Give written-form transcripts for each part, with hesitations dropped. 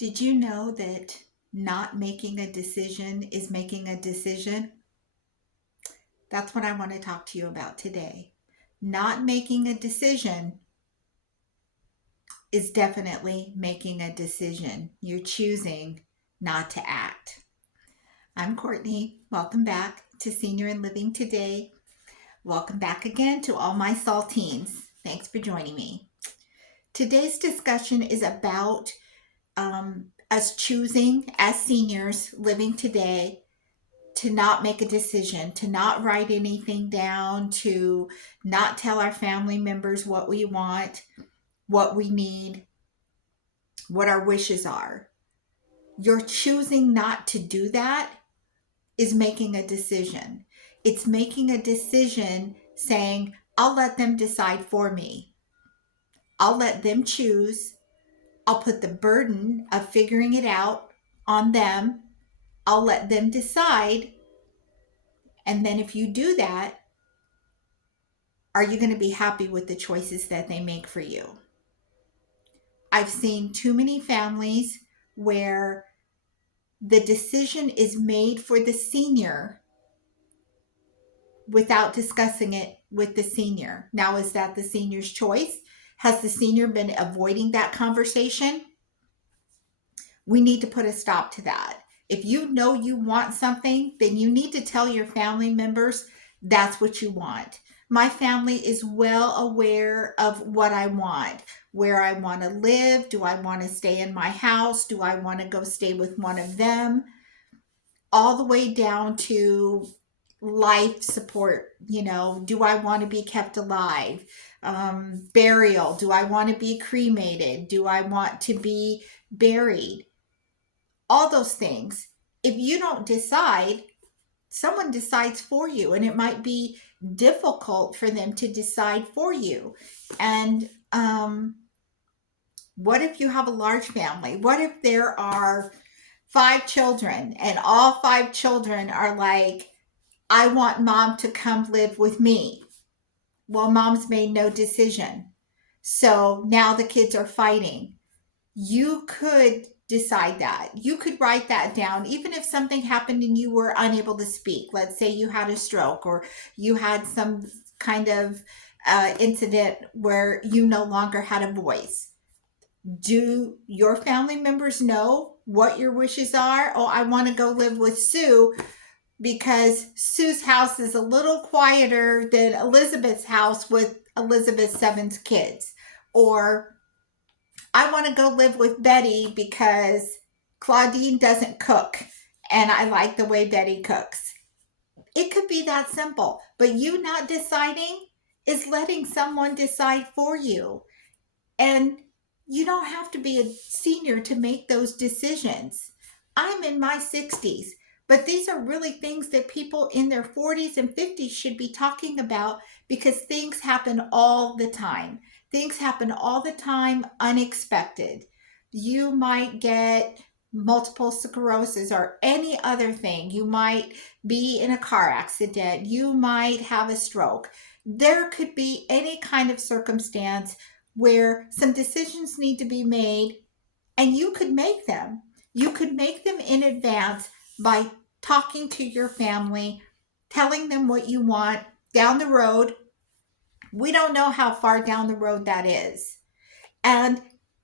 Did you know that not making a decision is making a decision? That's what I want to talk to you about today. Not making a decision is definitely making a decision. You're choosing not to act. I'm Courtney. Welcome back to Senior and Living Today. Welcome back again to all my saltines. Thanks for joining me. Today's discussion is about us choosing as seniors living today to not make a decision, to not write anything down, to not tell our family members what we want, what we need, what our wishes are. You're choosing not to do that is making a decision. It's making a decision saying, I'll let them decide for me. I'll let them choose. I'll put the burden of figuring it out on them. I'll let them decide. And then if you do that, are you going to be happy with the choices that they make for you? I've seen too many families where the decision is made for the senior without discussing it with the senior. Now, is that the senior's choice? Has the senior been avoiding that conversation? We need to put a stop to that. If you know you want something, then you need to tell your family members that's what you want. My family is well aware of what I want, where I want to live. Do I want to stay in my house? Do I want to go stay with one of them? All the way down to life support. Do I want to be kept alive? Burial. Do I want to be cremated? Do I want to be buried? All those things. If you don't decide, someone decides for you, and it might be difficult for them to decide for you. And what if you have a large family? What if there are 5 children and all 5 children are like, I want mom to come live with me? Well, mom's made no decision. So now the kids are fighting. You could decide that. You could write that down. Even if something happened and you were unable to speak, let's say you had a stroke or you had some kind of incident where you no longer had a voice. Do your family members know what your wishes are? Oh, I want to go live with Sue because Sue's house is a little quieter than Elizabeth's house with Elizabeth's 7 kids. Or I want to go live with Betty because Claudine doesn't cook and I like the way Betty cooks. It could be that simple, but you not deciding is letting someone decide for you. And you don't have to be a senior to make those decisions. I'm in my 60s, but these are really things that people in their 40s and 50s should be talking about because things happen all the time. Things happen all the time, unexpected. You might get multiple sclerosis or any other thing. You might be in a car accident. You might have a stroke. There could be any kind of circumstance where some decisions need to be made, and you could make them. You could make them in advance by talking to your family, telling them what you want down the road. We don't know how far down the road that is. And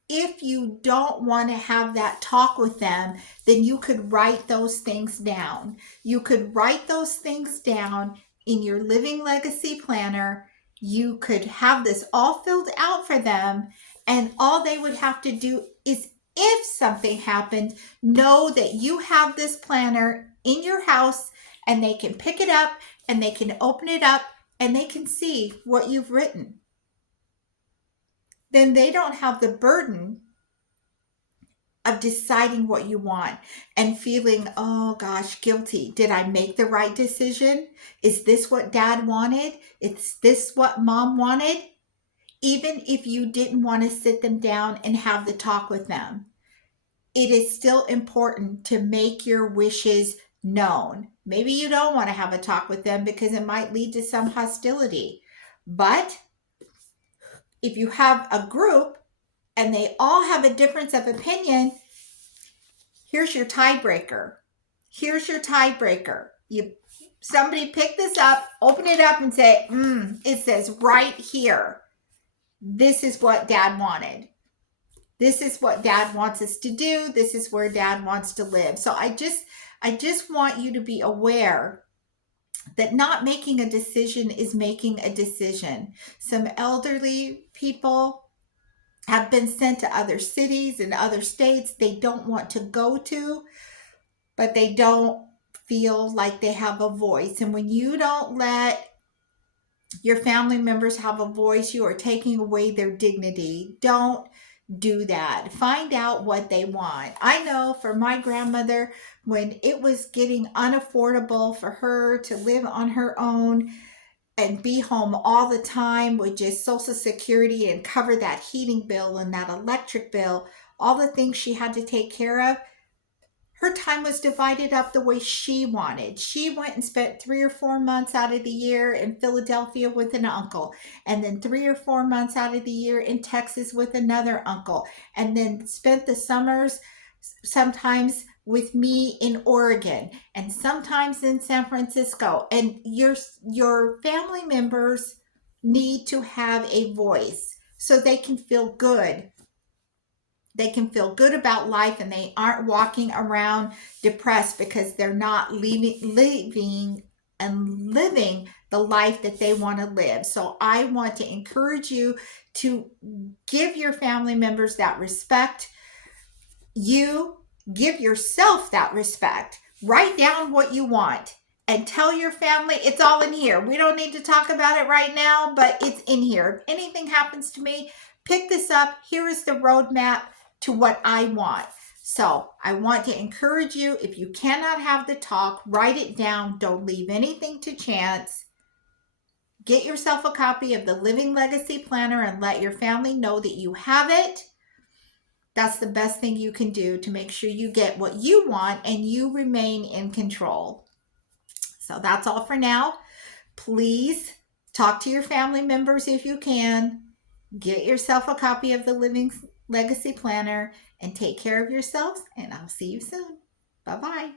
if you don't want to have that talk with them, then you could write those things down. You could write those things down in your living legacy planner. You could have this all filled out for them, and all they would have to do is, if something happened, know that you have this planner in your house and they can pick it up and they can open it up and they can see what you've written. Then they don't have the burden of deciding what you want and feeling, oh gosh, guilty. Did I make the right decision? Is this what dad wanted? Is this what mom wanted? Even if you didn't want to sit them down and have the talk with them, it is still important to make your wishes known. Maybe you don't want to have a talk with them because it might lead to some hostility. But if you have a group and they all have a difference of opinion, Here's your tiebreaker. Here's your tiebreaker. Somebody pick this up, open it up and say, it says right here, this is what Dad wanted. This is what Dad wants us to do. This is where Dad wants to live. So I just want you to be aware that not making a decision is making a decision. Some elderly people have been sent to other cities and other states they don't want to go to, but they don't feel like they have a voice. And when you don't let your family members have a voice, you are taking away their dignity. Don't do that. Find out what they want. I know for my grandmother, when it was getting unaffordable for her to live on her own and be home all the time with just Social Security and cover that heating bill and that electric bill, all the things she had to take care of, her time was divided up the way she wanted. She went and spent 3 or 4 months out of the year in Philadelphia with an uncle, and then 3 or 4 months out of the year in Texas with another uncle, and then spent the summers sometimes with me in Oregon and sometimes in San Francisco. And your family members need to have a voice so they can feel good. They can feel good about life and they aren't walking around depressed because they're not living and living the life that they want to live. So I want to encourage you to give your family members that respect. You give yourself that respect. Write down what you want and tell your family it's all in here. We don't need to talk about it right now, but it's in here. If anything happens to me, pick this up. Here is the roadmap to what I want. So I want to encourage you, if you cannot have the talk, write it down. Don't leave anything to chance. Get yourself a copy of the Living Legacy Planner and let your family know that you have it. That's the best thing you can do to make sure you get what you want and you remain in control. So that's all for now. Please talk to your family members if you can. Get yourself a copy of the Living Legacy Planner and take care of yourselves. And I'll see you soon. Bye-bye.